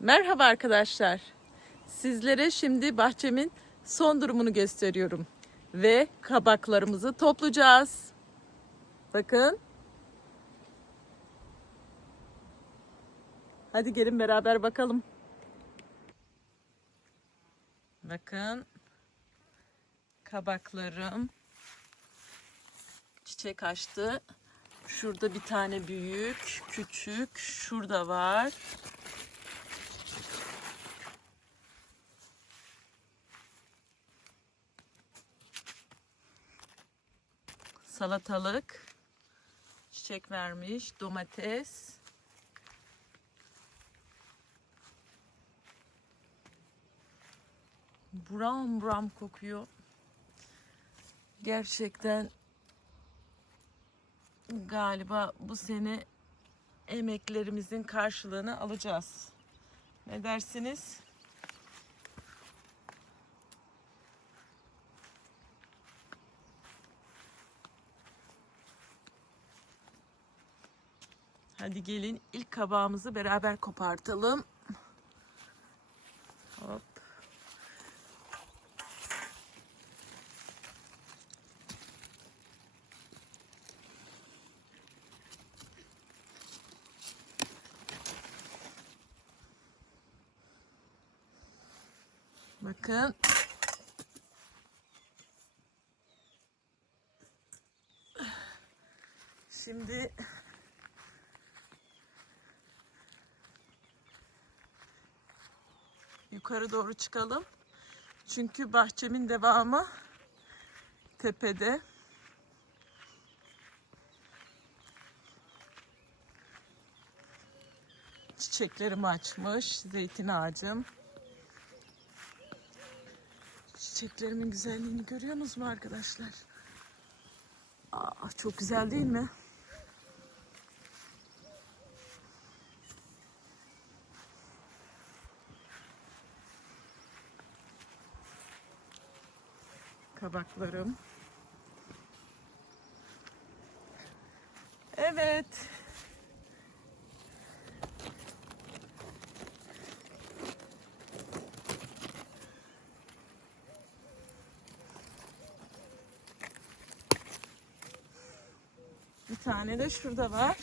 Merhaba arkadaşlar. Sizlere şimdi bahçemin son durumunu gösteriyorum. Ve kabaklarımızı toplayacağız. Bakın. Hadi gelin beraber bakalım. Bakın. Kabaklarım çiçek açtı. Şurada bir tane büyük, küçük, şurada var. Salatalık çiçek vermiş, domates. Buram buram kokuyor. Gerçekten galiba bu sene emeklerimizin karşılığını alacağız. Ne dersiniz? Hadi gelin ilk kabağımızı beraber kopartalım. Hop. Bakın. Şimdi yukarı doğru çıkalım. Çünkü bahçemin devamı tepede. Çiçeklerim açmış. Zeytin ağacım. Çiçeklerimin güzelliğini görüyorsunuz mu arkadaşlar? Aa, çok güzel değil mi? Kabaklarım. Evet. Bir tane de şurada var.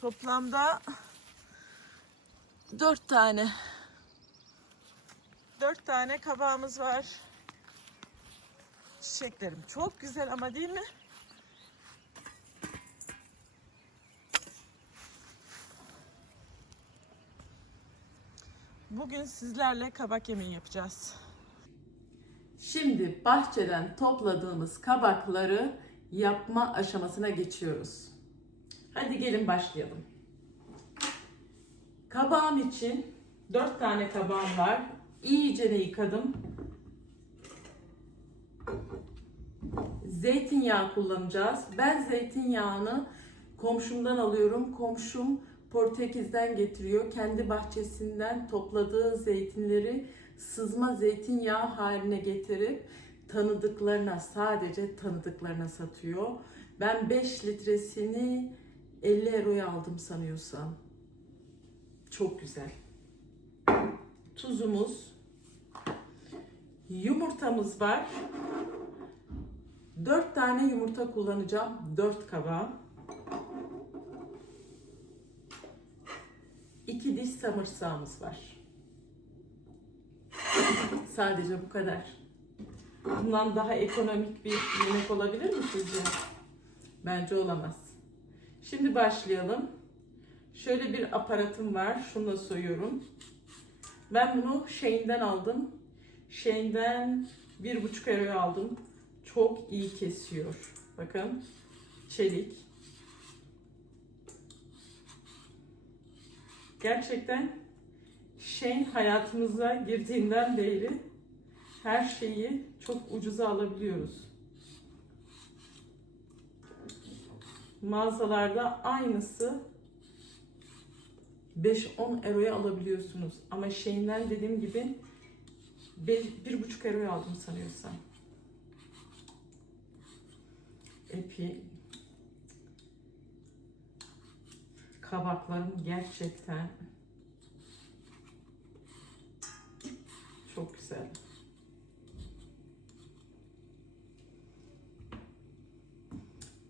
Toplamda 4 tane. 4 tane kabağımız var. Çiçeklerim çok güzel ama değil mi? Bugün sizlerle kabak yemeği yapacağız. Şimdi bahçeden topladığımız kabakları yapma aşamasına geçiyoruz. Hadi gelin başlayalım. Kabağım için 4 tane kabağım var. İyice yıkadım. Zeytinyağı kullanacağız. Ben zeytinyağını komşumdan alıyorum. Komşum Portekiz'den getiriyor. Kendi bahçesinden topladığı zeytinleri sızma zeytinyağı haline getirip tanıdıklarına, sadece tanıdıklarına satıyor. Ben 5 litresini 50 euroya aldım sanıyorsam. Çok güzel. Tuzumuz, yumurtamız var. 4 tane yumurta kullanacağım. 4 kabağa. 2 diş sarımsağımız var. Sadece bu kadar. Bundan daha ekonomik bir yemek olabilir mi sizce? Bence olamaz. Şimdi başlayalım. Şöyle bir aparatım var. Şunu soyuyorum. Ben bunu Shein'den aldım. Shein'den 1,5 euroya aldım. Çok iyi kesiyor. Bakın. Çelik. Gerçekten Shein hayatımıza girdiğinden beri her şeyi çok ucuza alabiliyoruz. Mağazalarda aynısı 5-10 euroya alabiliyorsunuz. Ama Shein'den dediğim gibi 1,5 euroya aldım sanıyorsam. epi, kabaklarım gerçekten çok güzel.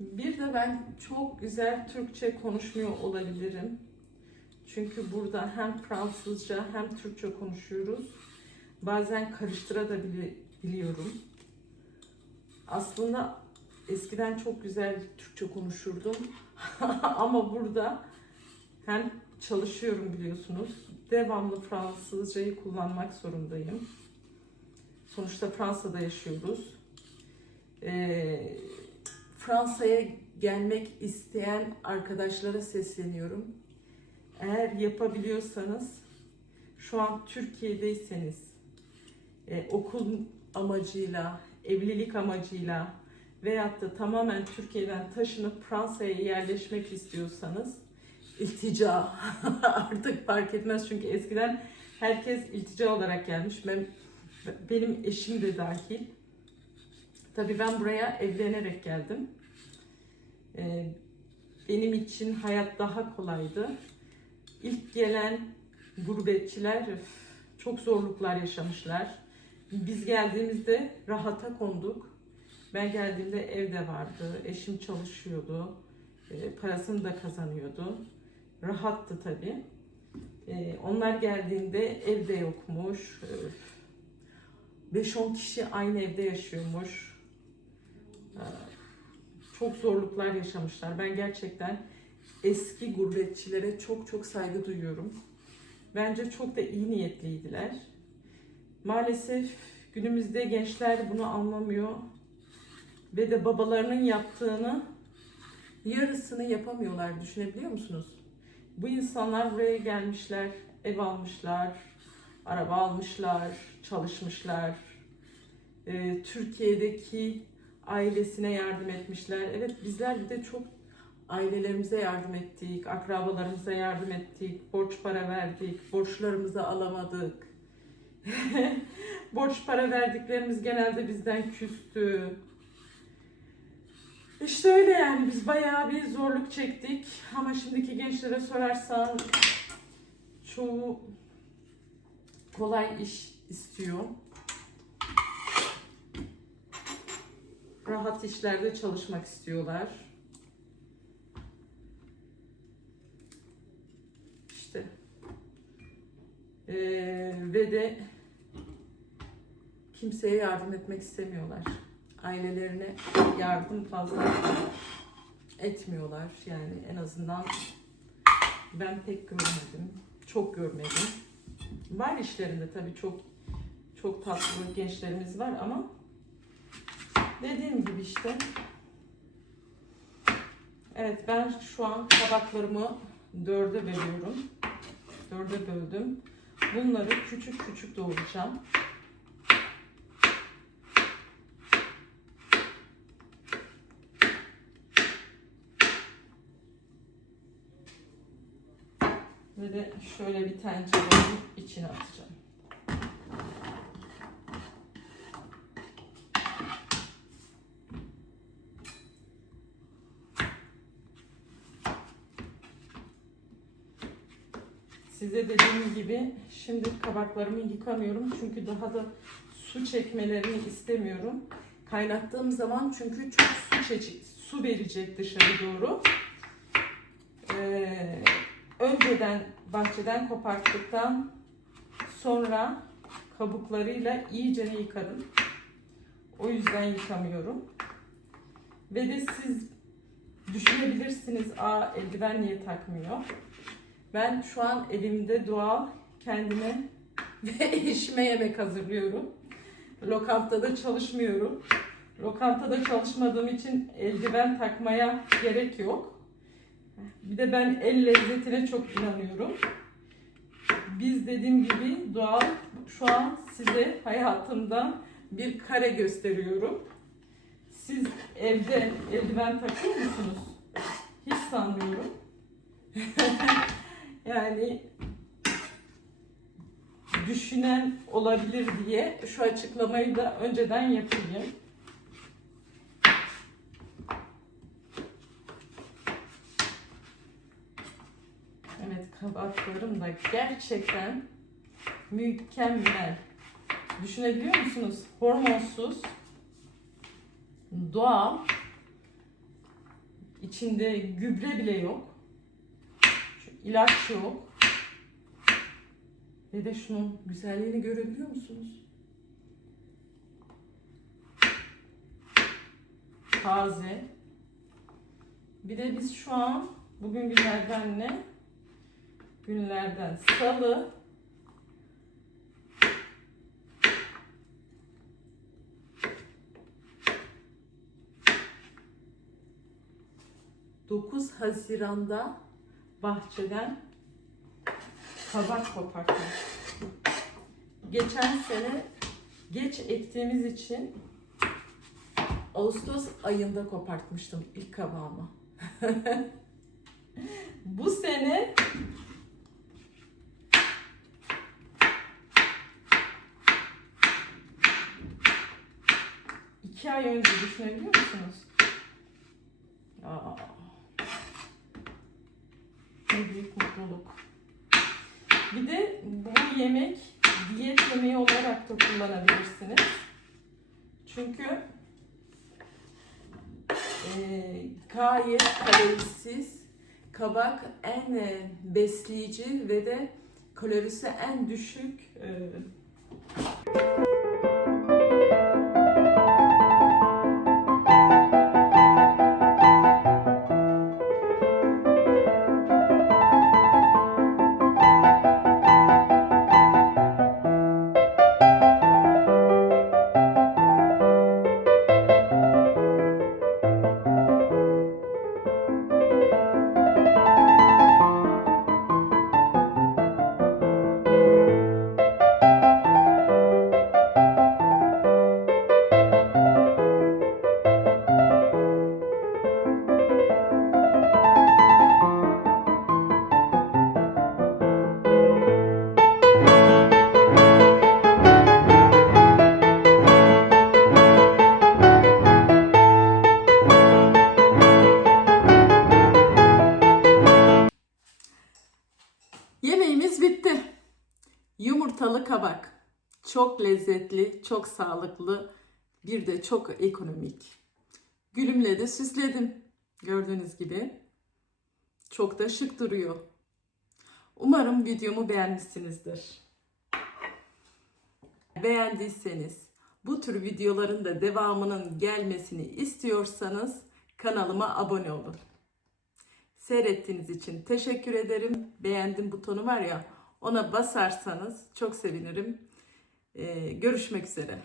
Bir de ben çok güzel Türkçe konuşmuyor olabilirim. Çünkü burada hem Fransızca hem Türkçe konuşuyoruz. Bazen karıştırabiliyorum. Aslında eskiden çok güzel Türkçe konuşurdum. Ama burada hem çalışıyorum biliyorsunuz. Devamlı Fransızcayı kullanmak zorundayım. Sonuçta Fransa'da yaşıyoruz. Fransa'ya gelmek isteyen arkadaşlara sesleniyorum. Eğer yapabiliyorsanız, şu an Türkiye'deyseniz, okul amacıyla, evlilik amacıyla veyahut da tamamen Türkiye'den taşınıp Fransa'ya yerleşmek istiyorsanız, iltica artık fark etmez çünkü eskiden herkes iltica olarak gelmiş. Benim eşim de dahil. Tabii ben buraya evlenerek geldim. Benim için hayat daha kolaydı. İlk gelen gurbetçiler çok zorluklar yaşamışlar. Biz geldiğimizde rahata konduk. Ben geldiğimde evde vardı, eşim çalışıyordu, parasını da kazanıyordu. Rahattı tabii. Onlar geldiğinde evde yokmuş. 5-10 kişi aynı evde yaşıyormuş. Çok zorluklar yaşamışlar. Ben gerçekten eski gurbetçilere çok çok saygı duyuyorum. Bence çok da iyi niyetliydiler. Maalesef günümüzde gençler bunu anlamıyor. Ve de babalarının yaptığını yarısını yapamıyorlar. Düşünebiliyor musunuz? Bu insanlar buraya gelmişler, ev almışlar, araba almışlar, çalışmışlar. Türkiye'deki ailesine yardım etmişler. Evet, bizler bir de çok ailelerimize yardım ettik, akrabalarımıza yardım ettik, borç para verdik, borçlarımızı alamadık. Borç para verdiklerimiz genelde bizden küstü. İşte öyle yani, biz bayağı bir zorluk çektik ama şimdiki gençlere sorarsan çoğu kolay iş istiyor. Rahat işlerde çalışmak istiyorlar. İşte. Ve de kimseye yardım etmek istemiyorlar. Ailelerine yardım fazla etmiyorlar. Yani en azından ben pek görmedim. Çok görmedim. Var işlerinde tabii çok tatlı gençlerimiz var ama dediğim gibi işte. Evet, ben şu an kabaklarımı 4'e bölüyorum. 4'e böldüm. Bunları küçük küçük doğrayacağım. Ve de şöyle bir tencerenin içine atacağım. Size dediğim gibi şimdi kabaklarımı yıkamıyorum çünkü daha da su çekmelerini istemiyorum. Kaynattığım zaman çünkü çok su verecek dışarı doğru. Önceden bahçeden koparttıktan sonra kabuklarıyla iyicene yıkadım. O yüzden yıkamıyorum. Ve de siz düşünebilirsiniz, eldiven niye takmıyor? Ben şu an evimde doğal kendime ve eşime yemek hazırlıyorum. Lokantada çalışmıyorum. Lokantada çalışmadığım için eldiven takmaya gerek yok. Bir de ben el lezzetine çok inanıyorum. Biz dediğim gibi doğal, şu an size hayatımdan bir kare gösteriyorum. Siz evde eldiven takıyor musunuz? Hiç sanmıyorum. Yani düşünen olabilir diye şu açıklamayı da önceden yapayım. tabaklarım da gerçekten mükemmel. Düşünebiliyor musunuz? Hormonsuz, doğal, içinde gübre bile yok, ilaç yok. Ve de şunun güzelliğini görebiliyor musunuz? Taze. Bir de biz şu an bugün günlerden ne? Günlerden Salı. ...9 Haziran'da bahçeden kabak koparttım. Geçen sene geç ektiğimiz için Ağustos ayında kopartmıştım ilk kabağımı. Bu sene iki ay önce, düşünebiliyor musunuz? Aa, ne büyük mutluluk. Bir de bu yemek diyet yemeği olarak da kullanabilirsiniz. Çünkü gayet kalorisiz, kabak en besleyici ve de kalorisi en düşük. Yemeğimiz bitti. Yumurtalı kabak. Çok lezzetli, çok sağlıklı, bir de çok ekonomik. Gülümle de süsledim. Gördüğünüz gibi. Çok da şık duruyor. Umarım videomu beğenmişsinizdir. Beğendiyseniz, bu tür videoların da devamının gelmesini istiyorsanız kanalıma abone olun. Seyrettiğiniz için teşekkür ederim. Beğendim butonu var ya, ona basarsanız çok sevinirim. Görüşmek üzere.